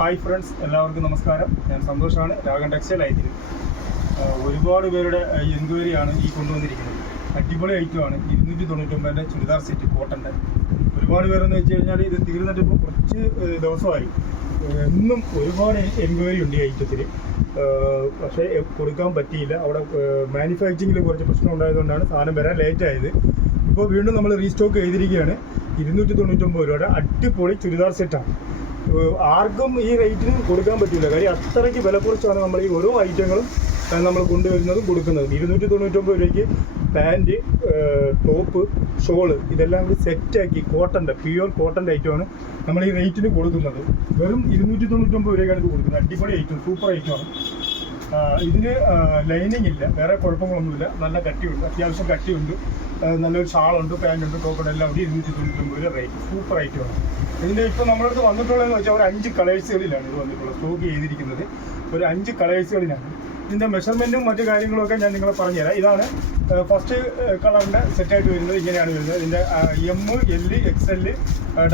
Hi friends, എല്ലാവർക്കും നമസ്കാരം. ഞാൻ സന്തോഷാണ്, രാഗൻ ടെക്സ്റ്റൈൽ ഐറ്റിൽ. ഒരുപാട് പേരുടെ എൻക്വയറിയാണ് ഈ കൊണ്ടുവന്നിരിക്കുന്നത്. അടിപൊളി ഐറ്റമാണ് 299 ചുരിദാർ സെറ്റ് കോട്ടൻ്റെ. ഒരുപാട് പേരെന്ന് വെച്ച് കഴിഞ്ഞാൽ ഇത് തീർന്നിട്ട് ഇപ്പോൾ കുറച്ച് ദിവസമായി. എന്നും ഒരുപാട് എൻക്വയറി ഉണ്ട് ഈ ഐറ്റത്തിൽ. പക്ഷേ കൊടുക്കാൻ പറ്റിയില്ല. അവിടെ മാനുഫാക്ചറിങ്ങിൽ കുറച്ച് പ്രശ്നം ഉണ്ടായതുകൊണ്ടാണ് സാധനം വരാൻ ലേറ്റായത്. ഇപ്പോൾ വീണ്ടും നമ്മൾ റീസ്റ്റോക്ക് ചെയ്തിരിക്കുകയാണ്. 299 രൂപയുടെ അടിപൊളി ചുരിദാർ സെറ്റാണ്. ആർക്കും ഈ റേറ്റിന് കൊടുക്കാൻ പറ്റില്ല. കാര്യം അത്രയ്ക്ക് വില കുറച്ചാണ് നമ്മൾ ഈ ഓരോ ഐറ്റങ്ങളും നമ്മൾ കൊണ്ടുവരുന്നതും കൊടുക്കുന്നതും. 299 രൂപയ്ക്ക് പാൻറ്റ്, ടോപ്പ്, ഷോള് ഇതെല്ലാം കൂടി സെറ്റാക്കി കോട്ടൻ്റെ പ്യുവർ കോട്ടൻ്റെ ഐറ്റമാണ് നമ്മൾ ഈ റേറ്റിന് കൊടുക്കുന്നത്. വെറും 299 രൂപയ്ക്കാണ് ഇത് കൊടുക്കുന്നത്. അടിപൊളി ഐറ്റം, സൂപ്പർ ഐറ്റമാണ്. ഇതിന് ലൈനിങ് ഇല്ല, വേറെ കുഴപ്പങ്ങളൊന്നുമില്ല. നല്ല കട്ടിയുണ്ട്, അത്യാവശ്യം കട്ടിയുണ്ട്. നല്ലൊരു ഷാളുണ്ട്, പാൻറ്റുണ്ട്, ടോപ്പുണ്ട്, എല്ലാം കൂടി 299 രൂപ റേറ്റ്. സൂപ്പർ ഐറ്റമാണ്. ഇതിൻ്റെ ഇപ്പോൾ നമ്മളടുത്ത് വന്നിട്ടുള്ളതെന്ന് വെച്ചാൽ ഒരു 5 കളേഴ്സുകളിലാണ് ഇത് വന്നിട്ടുള്ളത്. സ്റ്റോക്ക് ചെയ്തിരിക്കുന്നത് ഒരു 5 കളേഴ്സുകളിലാണ്. ഇതിൻ്റെ മെഷർമെൻറ്റും മറ്റു കാര്യങ്ങളൊക്കെ ഞാൻ നിങ്ങളെ പറഞ്ഞുതരാം. ഇതാണ് ഫസ്റ്റ് കളറിൻ്റെ സെറ്റായിട്ട് വരുന്നത്. ഇങ്ങനെയാണ് വരുന്നത്. ഇതിൻ്റെ M, L, XL,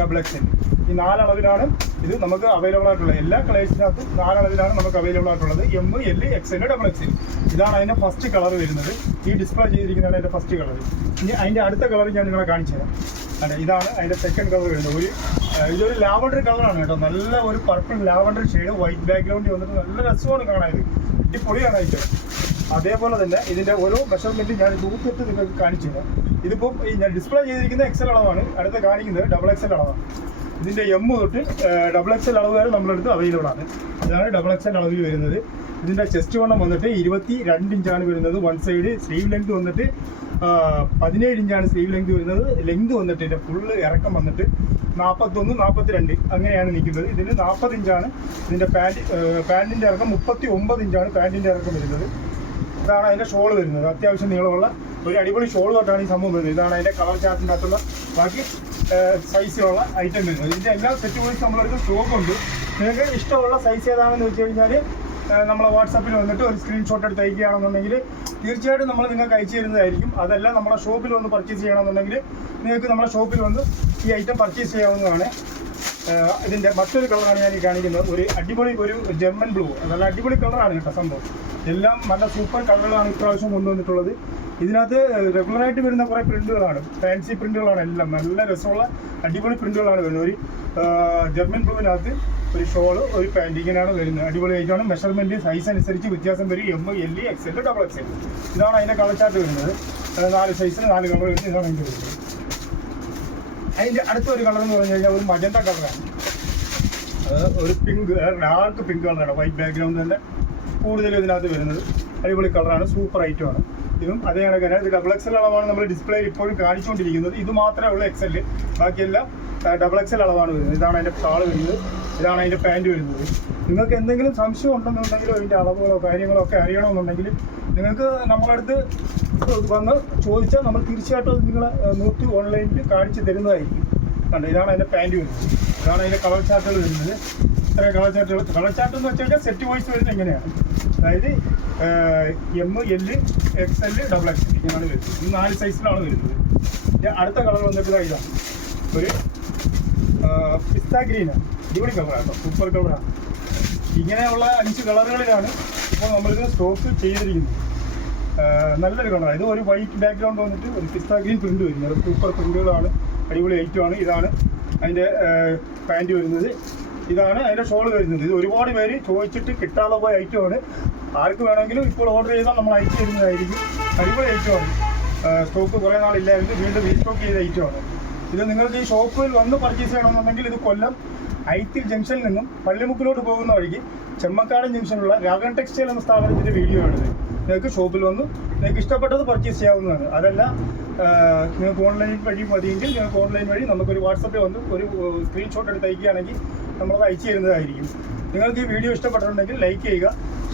XXL ഈ 4 അളവിലാണ് ഇത് നമുക്ക് അവൈലബിൾ ആയിട്ടുള്ളത്. എല്ലാ കളേഴ്സിനകത്തും 4 അളവിലാണ് നമുക്ക് അവൈലബിൾ ആയിട്ടുള്ളത്. M, L, XL, XXL. ഇതാണ് അതിൻ്റെ ഫസ്റ്റ് കളർ വരുന്നത്. ഈ ഡിസ്പ്ലേ ചെയ്തിരിക്കുന്നതാണ് അതിൻ്റെ ഫസ്റ്റ് കളർ. ഇനി അതിൻ്റെ അടുത്ത കളർ ഞാൻ നിങ്ങളെ കാണിച്ചു തരാം. അതെ, ഇതാണ് അതിൻ്റെ സെക്കൻഡ് കളർ വരുന്നത്. ഇതൊരു ലാവണ്ടർ കളറാണ് കേട്ടോ. നല്ല ഒരു പർപ്പിൾ ലാവണ്ടർ ഷെയ്ഡ്, വൈറ്റ് ബാക്ക്ഗ്രൗണ്ടിൽ വന്നിട്ട് നല്ല രസമാണ് കാണാൻ. ഇത് അടിപൊളിയാണ് ഐറ്റം. അതേപോലെ തന്നെ ഇതിൻ്റെ ഓരോ മെഷർമെൻറ്റും ഞാൻ തൂക്കിട്ട് നിങ്ങൾക്ക് കാണിച്ചു തരാം. ഇതിപ്പോൾ ഞാൻ ഡിസ്പ്ലേ ചെയ്തിരിക്കുന്ന XL അളവാണ്. അടുത്ത് കാണിക്കുന്നത് XXL അളവാണ്. ഇതിൻ്റെ M തൊട്ട് XXL അളവ് വരെ നമ്മളെടുത്ത് അവൈലബിൾ ആണ്. ഇതാണ് XXL അളവിൽ വരുന്നത്. ഇതിൻ്റെ ചെസ്റ്റ് വണ്ണം വന്നിട്ട് 22 ഇഞ്ചാണ് വരുന്നത്. വൺ സൈഡ് സ്ലീവ് ലെങ്ത് വന്നിട്ട് 17 ഇഞ്ചാണ് സ്ലീവ് ലെങ്ത് വരുന്നത്. ലെങ്ത് വന്നിട്ട് ഇതിൻ്റെ ഫുള്ള് ഇറക്കം വന്നിട്ട് 41, 42 അങ്ങനെയാണ് നിൽക്കുന്നത്. ഇതിന് 40 ഇഞ്ചാണ് ഇതിൻ്റെ പാൻറ്റിൻ്റെ ഇറക്കം. 39 ഇഞ്ചാണ് പാൻറ്റിൻ്റെ ഇറക്കം വരുന്നത്. ഇതാണ് അതിൻ്റെ ഷോൾ വരുന്നത്. അത്യാവശ്യം നീളമുള്ള ഒരു അടിപൊളി ഷോൾ തൊട്ടാണ് ഈ സംഭവം വരുന്നത്. ഇതാണ് അതിൻ്റെ കളർ ചാർട്ടിൻ്റെ അകത്തുള്ള ബാക്കി സൈസിലുള്ള ഐറ്റം വരുന്നത്. ഇതിൻ്റെ എല്ലാ സെറ്റ് വൈസ് നമ്മളൊരു സ്റ്റോക്കുണ്ട്. നിങ്ങൾക്ക് ഇഷ്ടമുള്ള സൈസ് ഏതാണെന്ന് വെച്ച് കഴിഞ്ഞാൽ നമ്മളെ വാട്സാപ്പിൽ വന്നിട്ട് ഒരു സ്ക്രീൻഷോട്ട് എടുത്ത് അയക്കുകയാണെന്നുണ്ടെങ്കിൽ തീർച്ചയായിട്ടും നമ്മൾ നിങ്ങൾക്ക് അയച്ചു തരുന്നതായിരിക്കും. അതല്ല നമ്മളെ ഷോപ്പിൽ വന്ന് പർച്ചേസ് ചെയ്യണമെന്നുണ്ടെങ്കിൽ നിങ്ങൾക്ക് നമ്മളെ ഷോപ്പിൽ വന്ന് ഈ ഐറ്റം പർച്ചേസ് ചെയ്യാവുന്നതാണ്. ഇതിൻ്റെ മറ്റൊരു കളറാണ് ഞാൻ ഈ കാണിക്കുന്നത്. ഒരു അടിപൊളി ഒരു ജർമ്മൻ ബ്ലൂ. നല്ല അടിപൊളി കളറാണ് കേട്ടോ സംഭവം. എല്ലാം നല്ല സൂപ്പർ കളറുകളാണ് ഇപ്രാവശ്യം കൊണ്ടുവന്നിട്ടുള്ളത്. ഇതിനകത്ത് റെഗുലറായിട്ട് വരുന്ന കുറേ പ്രിൻറ്റുകളാണ്, ഫാൻസി പ്രിൻറ്റുകളാണ്. എല്ലാം നല്ല രസമുള്ള അടിപൊളി പ്രിൻറ്റുകളാണ് വരുന്നത്. ഒരു ജർമ്മൻ ബ്ലൂവിനകത്ത് ഒരു ഷോള്, ഒരു പാൻറ്റ് ഇങ്ങനെയാണ് വരുന്നത്. അടിപൊളി ആയിട്ടാണ്. മെഷർമെൻറ്റ് സൈസ് അനുസരിച്ച് വ്യത്യാസം വരും. M, L, XL, XXL. ഇതാണ് അതിൻ്റെ കളർ ചാർട്ട് വരുന്നത്. 4 സൈസിന് 4 കളർ വരുന്നത്. ഇതാണ് അതിൻ്റെ വരുന്നത്. അതിൻ്റെ അടുത്തൊരു കളർ എന്ന് പറഞ്ഞു കഴിഞ്ഞാൽ ഒരു മജന്ത കളറാണ്. ഒരു പിങ്ക്, ഡാർക്ക് പിങ്ക് കളറാണ്. വൈറ്റ് ബാക്ക്ഗ്രൗണ്ട് തന്നെ കൂടുതലും ഇതിനകത്ത് വരുന്നത്. അടിപൊളി കളറാണ്, സൂപ്പർ ഐറ്റമാണ്. ഇതും അതേ കണക്കാണ്. ഇത് XXL അളവാണ് നമ്മൾ ഡിസ്പ്ലേയിൽ ഇപ്പോഴും കാണിച്ചുകൊണ്ടിരിക്കുന്നത്. ഇത് മാത്രമേ ഉള്ളൂ XL. ബാക്കിയെല്ലാം XXL അളവാണ് വരുന്നത്. ഇതാണ് അതിൻ്റെ ഷാള് വരുന്നത്. ഇതാണ് അതിൻ്റെ പാൻറ്റ് വരുന്നത്. നിങ്ങൾക്ക് എന്തെങ്കിലും സംശയം ഉണ്ടെന്നുണ്ടെങ്കിലോ അതിൻ്റെ അളവുകളോ കാര്യങ്ങളോ ഒക്കെ അറിയണമെന്നുണ്ടെങ്കിൽ നിങ്ങൾക്ക് നമ്മളടുത്ത് വന്ന് ചോദിച്ചാൽ നമ്മൾ തീർച്ചയായിട്ടും അത് നിങ്ങളെ നോക്കി ഓൺലൈനിൽ കാണിച്ച് തരുന്നതായിരിക്കും. കണ്ടോ, ഇതാണ് അതിൻ്റെ പാൻറ്റ് വരുന്നത്. ഇതാണ് അതിൻ്റെ കളർ ചാർട്ടുകൾ വരുന്നത്. ഇത്ര കളർ ചാർട്ട് എന്ന് വെച്ചാൽ സെറ്റ് വോയിസ് വരുന്നത് എങ്ങനെയാണ്. അതായത് M, L, XL, XXL ഇങ്ങനെയാണ് വരുന്നത്. ഈ 4 സൈസിലാണ് വരുന്നത്. അടുത്ത കളർ വന്നിട്ട് ഇതാണ് ഒരു പിസ്ത ഗ്രീനാണ്. അടിപൊളി കളറാണ്, സൂപ്പർ കളറാണ്. ഇങ്ങനെയുള്ള 5 കളറുകളിലാണ് ഇപ്പോൾ നമ്മളിത് സ്റ്റോക്ക് ചെയ്തിരിക്കുന്നത്. നല്ലൊരു കളറാണ്. ഇത് ഒരു വൈറ്റ് ബാക്ക്ഗ്രൗണ്ട് വന്നിട്ട് ഒരു പിസ്ത ഗ്രീൻ പ്രിൻറ്റ് വരുന്നത്. സൂപ്പർ പ്രിൻറ്റുകളാണ്, അടിപൊളി ഐറ്റമാണ്. ഇതാണ് അതിൻ്റെ പാൻറ്റ് വരുന്നത്. ഇതാണ് അതിൻ്റെ ഷോൾ വരുന്നത്. ഇത് ഒരുപാട് പേര് ചോദിച്ചിട്ട് കിട്ടാതെ പോയ ഐറ്റമാണ്. ആർക്ക് വേണമെങ്കിലും ഇപ്പോൾ ഓർഡർ ചെയ്താൽ നമ്മൾ അയച്ചു തരുന്നതായിരിക്കും. അടിപൊളി ഐറ്റമാണ്. സ്റ്റോക്ക് കുറേ നാളില്ലായിരുന്നു, വീണ്ടും റീസ്റ്റോക്ക് ചെയ്ത ഐറ്റമാണ്. ഇത് നിങ്ങൾക്ക് ഈ ഷോപ്പിൽ വന്ന് പർച്ചേസ് ചെയ്യണമെന്നുണ്ടെങ്കിൽ ഇത് കൊല്ലം ഐത്തിൽ ജംഗ്ഷനിൽ നിന്നും പള്ളിമുക്കിലോട്ട് പോകുന്ന വഴിക്ക് ചെമ്മക്കാടൻ ജംഗ്ഷനിലുള്ള രാഗൻ ടെക്സ്റ്റൈൽ എന്ന സ്ഥാപനത്തിൻ്റെ വീഡിയോ ആണിത്. നിങ്ങൾക്ക് ഷോപ്പിൽ വന്ന് നിങ്ങൾക്ക് ഇഷ്ടപ്പെട്ടത് പർച്ചേസ് ചെയ്യാവുന്നതാണ്. അതല്ല നിങ്ങൾക്ക് ഓൺലൈൻ വഴി മതിയെങ്കിൽ നിങ്ങൾക്ക് ഓൺലൈൻ വഴി നമുക്കൊരു വാട്സപ്പിൽ വന്ന് ഒരു സ്ക്രീൻഷോട്ട് എടുത്ത് അയക്കുകയാണെങ്കിൽ നമ്മളത് അയച്ചു തരുന്നതായിരിക്കും. നിങ്ങൾക്ക് ഈ വീഡിയോ ഇഷ്ടപ്പെട്ടിട്ടുണ്ടെങ്കിൽ ലൈക്ക് ചെയ്യുക,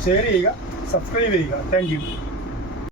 ഷെയർ ചെയ്യുക, സബ്സ്ക്രൈബ് ചെയ്യുക. Thank you.